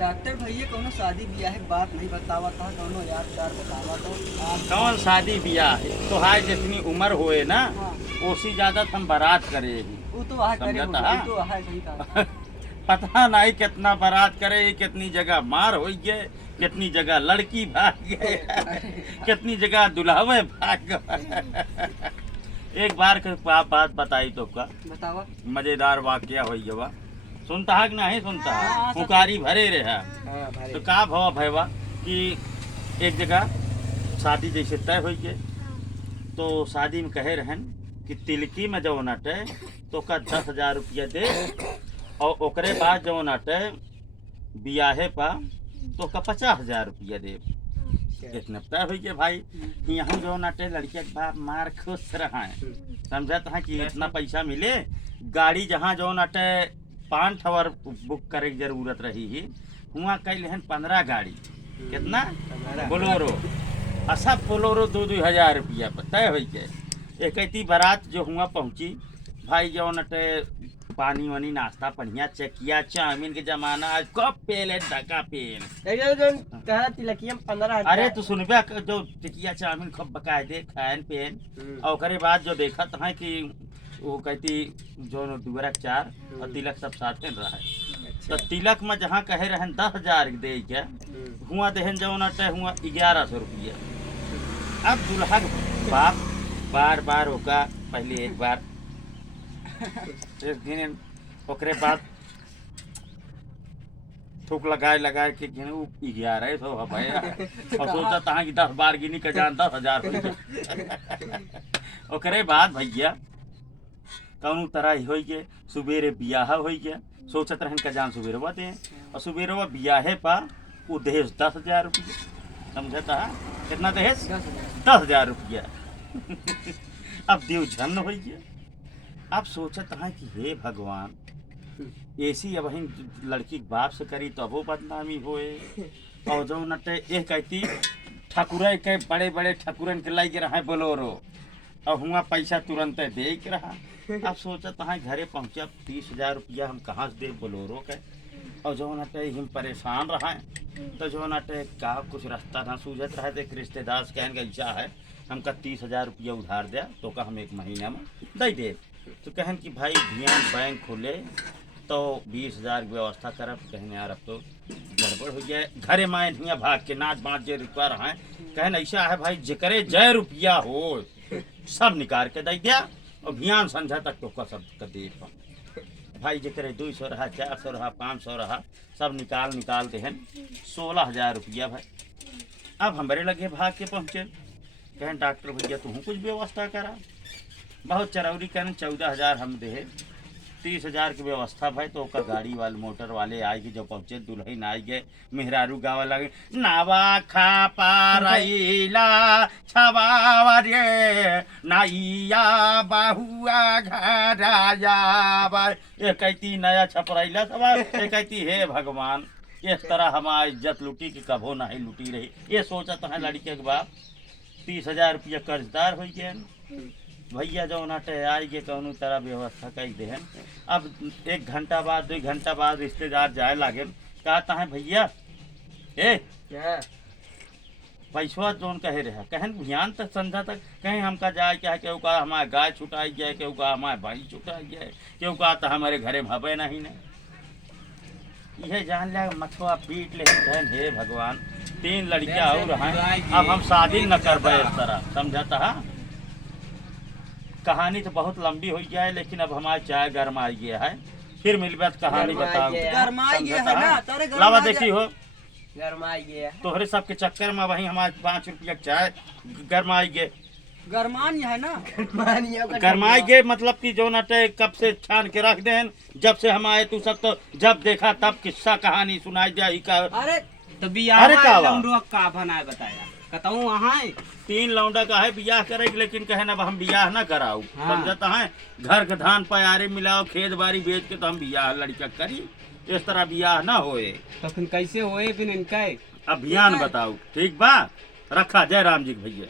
Doctor भैया कोनो शादी ब्याह की बात नहीं बतावा था, कोनो यादगार बतावा तो आप। कौन शादी ब्याह तोहार जितनी उम्र होए ना हाँ, उसी ज्यादा हम बारात करे ही। वो तो वहाँ करे समझता होगा, है? वो तो वहाँ सही कहा। पता नहीं कितना बारात करे, कितनी जगह मार हो गए, कितनी जगह लड़की भाग गए, कितनी जगह दुल्हावे भाग गए। एक बार के बात बताई तो का बतावा। मजेदार वाकया हो गया। सुनता है कि नहीं सुनता है? हाँ, सब- पुकारी भरे रहा। हाँ भाई। तो का भवा भैया कि एक जगह शादी जैसे तय हो गए, तो शादी में कहे रहन कि तिलकी में जो नटे तो का 10,000 रुपया दे, और ओकरे बाद जो नटे बियाहे पा तो का 50,000 रुपया दे। कितना तय हो गया भाई कि यहाँ जो नटे लड़किया के बाप मार खुश रहा है, समझत है कि इतना पैसा मिले। गाड़ी जहाँ जो नटे 5 ठवर बुक करे की जरूरत रही ही, हुआ कैल हन 15 गाड़ी। कितना? बोलोरो। सब बोलोरो 2-2 हज़ार रुपया पर तय हो गए। एक बारात जो हुआ पहुँची भाई, जो नटे पानी वानी नाश्ता बढ़िया चकिया चाउमीन के जमाना, आज कब पेल है ढका पेल। कहा तिलकिया में 15,000। अरे तू सुनबे जो टिकिया चाउमीन खूब बकाए दे खान पेन, और ओकरे बाद जो देखत है कि वो कहती जो दुबरा 4 और तिलक सब साथ में रहा है। तो तिलक में जहाँ कहे रहन 10,000 दे के हुआ देहन जो नटे हुआ 1100 रुपया। अब दुल्हा के बाप बार बार होगा, पहले एक बार एक दिन ओकरे बाद थूक लगाए कि 1100 है भाई, और सोचा था कि 10 बार गिनी के जान 10,000 ओकरे बाद भैया कौन तरह ही हो गए। सुबेरे बियाह हो गया, सोचत रहन का जान सुबेरवा दे, और सुबेरवा बियाहे पा वो दहेज 10,000 रुपया। समझता है कितना दहेज? 10,000 रुपया। अब देव झन हो गया। अब सोचत है कि हे भगवान, ऐसी अब हम लड़की के बाप से करी तो वो बदनामी होए, और जो नटे एक कहती ठकुरा के बड़े बड़े ठकुरन के लाइक रहा है बोलोरो, और हुआ पैसा तुरंत दे के रहा। अब सोचत है घरे पहुँचा 30,000 रुपया हम कहाँ से दे बोलोरो के, और जो नटे हम परेशान रहा है। तो जो नटे का कुछ रास्ता ना सूझत रहा, तो एक रिश्तेदार से कहने का इच्छा है हमका 30,000 रुपया उधार दिया, तो का हम 1 महीना में दे दे। तो कहन कि भाई ध्यान बैंक खोले तो 20,000 की व्यवस्था करब। कहने यार अब तो गड़बड़ हो गया, घरे माए धिया भाग के नाच बाँच जे रुपया रहा है। कहन ऐसा है भाई जिकरे जय रुपया हो सब निकाल के दे दिया, और भियान संझा तक तो का सब कर दे भाई। जिकरे 200 रहा, 400 रहा, 500 रहा, सब निकाल देहन 16,000 रुपया भाई। अब हमारे लगे भाग के पहुँचे, कहन डॉक्टर भैया तू कुछ व्यवस्था करा। बहुत चरौरी कहन 14,000 हम दे, 30,000 की व्यवस्था भाई। तो ओकर गाड़ी वाले मोटर वाले आए कि जब पहुँचे दुल्हन आई गए, मेहरारू गावा लगे नावा खा पारैला छवावा रे नाइया बहुआ घराया। ये कहती नया छपरैला सब, ये कहती हे भगवान इस तरह हमारी इज्जत लुटी कि कभो नहीं लुटी रही। ये सोचता है लड़के के बाप 30,000 रुपया कर्जदार हो गए भैया। जो नाटे आई गए कौन तरह व्यवस्था कर देहन। अब 1 घंटा बाद 2 घंटा बाद रिश्तेदार जाए लागे, कहता है भैया ए पैसवा जोन कहे रहा, कहन ध्यान तक संध्या तक कहीं हमका जाए क्या है, केहू का हमारे गाय छुटाई गया, केहू का हमारे भाई छुटाई गया, केहू का तो हमारे घरे में हबे नहीं ने। यह जान लिया मछुआ पीट ले कहन हे भगवान 3 लड़कियां और हैं, अब हम शादी न करबे इस तरह। समझता है कहानी तो बहुत लंबी हो गया है, लेकिन अब हमारे चाय गरमाई गया है, फिर मिलबे तो कहानी बताओ। गरमाई गया है ना, तोरे लावा देखी हो गरमाई गया। तोहरे सबके चक्कर में वही हमारे 5 रुपया चाय गरमाई गए। गरमान है ना, गरमाई गए मतलब कि जो नटे कब से छान के रख देन, जब से हम आए तू सब तो जब देखा तब किस्सा कहानी सुनाई जाए का। अरे तो बियाह अरे का का बनाए बताया कहूँ वहाँ 3 लौंडा का है बियाह करे, लेकिन कहे ना हम बियाह ना कराऊ। हाँ। समझता है घर के धान पयारे मिलाओ खेत बाड़ी बेच के तो हम बियाह लड़का करी, इस तरह बियाह ना होए। तो फिर कैसे होए फिर इनका अभियान बताओ ठीक बा। रखा जय राम जी के भैया।